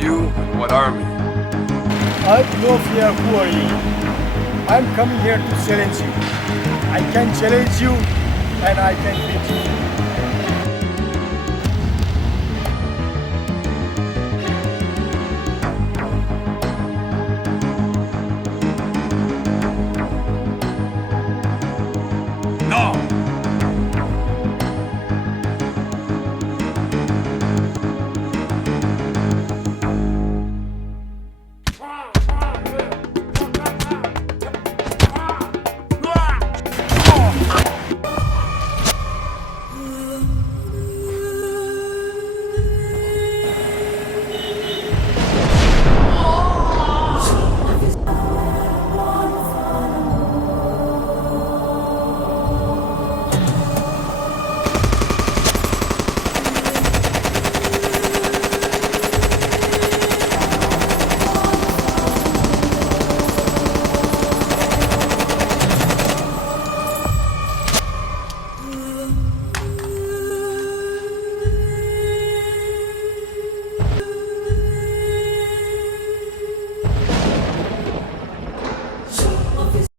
You and what army? I have no fear who are you. I'm coming here to challenge you. I can challenge you and I can beat you.